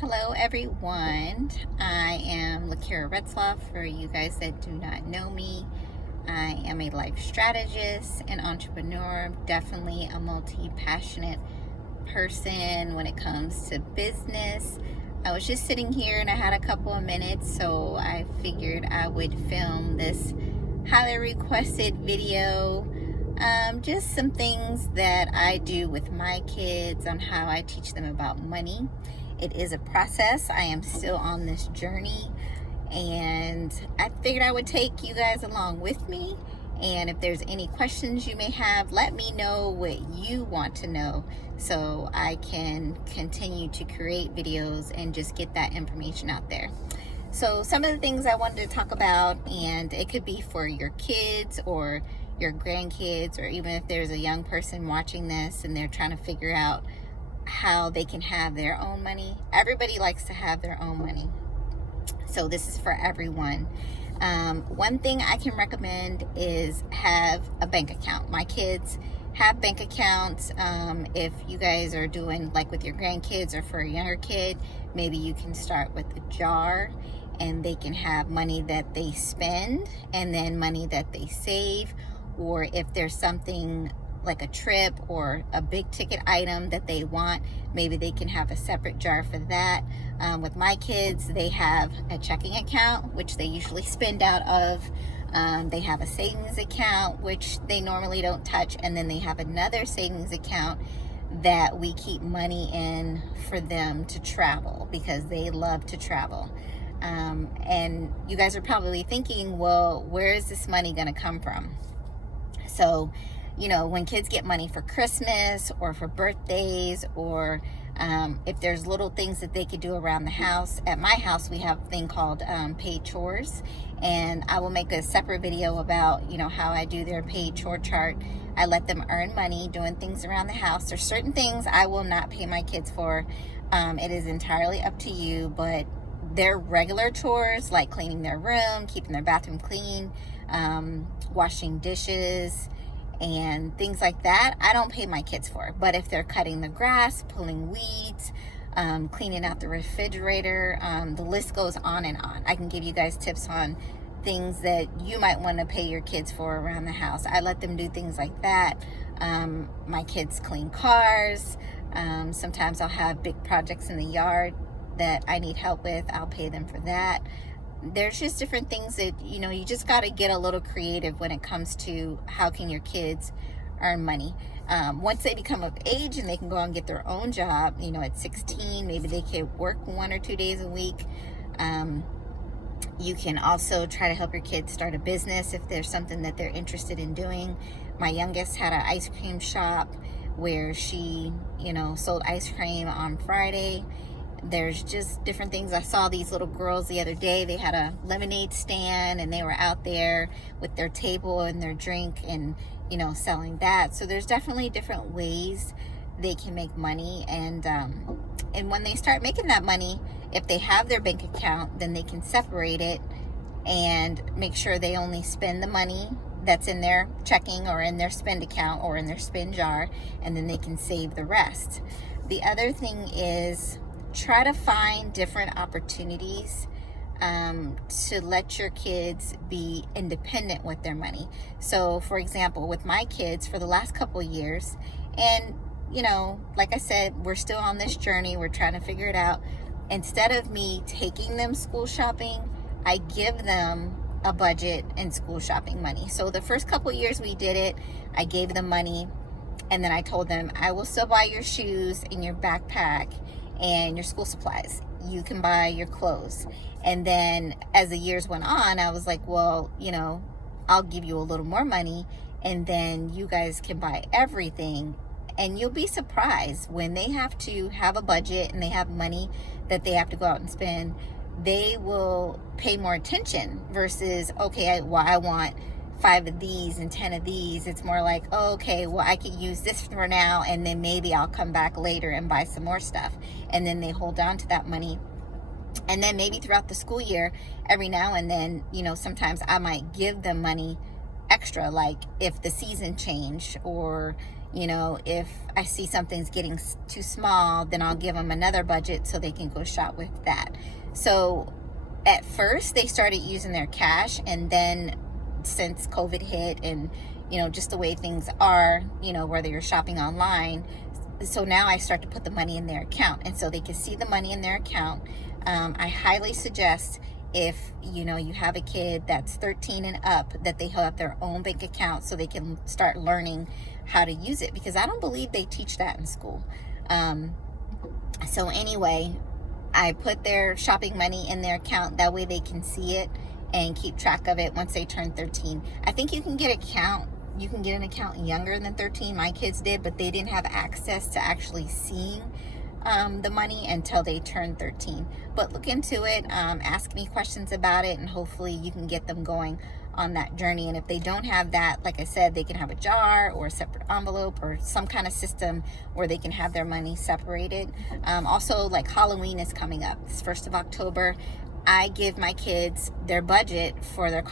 Hello everyone, I am L-Ikera for you guys that do not know me. I am a life strategist and entrepreneur, definitely a multi-passionate person when it comes to business. I was just sitting here and I had a couple of minutes, so I figured I would film this highly requested video. Just some things that I do with my kids on how I teach them about money. It is a process. I am still on this journey, and I figured I would take you guys along with me. And if there's any questions you may have, let me know what you want to know so I can continue to create videos and just get that information out there. So some of the things I wanted to talk about, and it could be for your kids or your grandkids, or even if there's a young person watching this and they're trying to figure out how they can have their own money. Everybody likes to have their own money, so this is for everyone. One thing I can recommend is have a bank account. My kids have bank accounts. If you guys are doing like with your grandkids or for a younger kid, maybe you can start with a jar and they can have money that they spend and then money that they save. Or if there's something like a trip or a big ticket item that they want, maybe they can have a separate jar for that. With my kids, they have a checking account, which they usually spend out of. They have a savings account, which they normally don't touch. And then they have another savings account that we keep money in for them to travel because they love to travel. And you guys are probably thinking, well, where is this money going to come from? So, you know, when kids get money for Christmas or for birthdays, or if there's little things that they could do around the house. At my house, we have a thing called paid chores, and I will make a separate video about, you know, how I do their paid chore chart. I let them earn money doing things around the house. There's certain things I will not pay my kids for. It is entirely up to you, but their regular chores like cleaning their room, keeping their bathroom clean, washing dishes, and things like that, I don't pay my kids for. But if they're cutting the grass, pulling weeds, cleaning out the refrigerator, the list goes on and on. I can give you guys tips on things that you might want to pay your kids for around the house. I let them do things like that. My kids clean cars. Sometimes I'll have big projects in the yard that I need help with. I'll pay them for that. There's just different things that, you know, you just got to get a little creative when it comes to how can your kids earn money. Once they become of age and they can go and get their own job, you know, at 16, maybe they can work 1 or 2 days a week. You can also try to help your kids start a business if there's something that they're interested in doing. My youngest had an ice cream shop where she, you know, sold ice cream on Friday. There's just different things. I saw these little girls the other day. They had a lemonade stand and they were out there with their table and their drink and, you know, selling that. So there's definitely different ways they can make money. And when they start making that money, if they have their bank account, then they can separate it and make sure they only spend the money that's in their checking or in their spend account or in their spend jar, and then they can save the rest. The other thing is, try to find different opportunities to let your kids be independent with their money. So, for example, with my kids for the last couple of years, and, you know, like I said, we're still on this journey. We're trying to figure it out. Instead of me taking them school shopping, I give them a budget and school shopping money. So the first couple of years we did it, I gave them money, and then I told them, I will still buy your shoes and your backpack and your school supplies. You can buy your clothes. And then as the years went on, I was like, well, you know, I'll give you a little more money and then you guys can buy everything. And you'll be surprised when they have to have a budget and they have money that they have to go out and spend, they will pay more attention versus, okay, I want 5 of these and 10 of these. It's more like, oh, okay, well, I could use this for now, and then maybe I'll come back later and buy some more stuff. And then they hold on to that money. And then maybe throughout the school year, every now and then, you know, sometimes I might give them money extra, like if the season changed, or, You know, if I see something's getting too small, then I'll give them another budget so they can go shop with that. So at first they started using their cash, and then since COVID hit and, you know, just the way things are, you know, whether you're shopping online, so now I start to put the money in their account, and so they can see the money in their account. I highly suggest, if you know you have a kid that's 13 and up, that they have their own bank account so they can start learning how to use it, because I don't believe they teach that in school. So anyway, I put their shopping money in their account, that way they can see it and keep track of it once they turn 13. I think you can get an account younger than 13. My kids did, but they didn't have access to actually seeing the money until they turn 13. But look into it, ask me questions about it, and hopefully you can get them going on that journey. And if they don't have that, like I said, they can have a jar or a separate envelope or some kind of system where they can have their money separated. Also, like Halloween is coming up. It's 1st of October. I give my kids their budget for their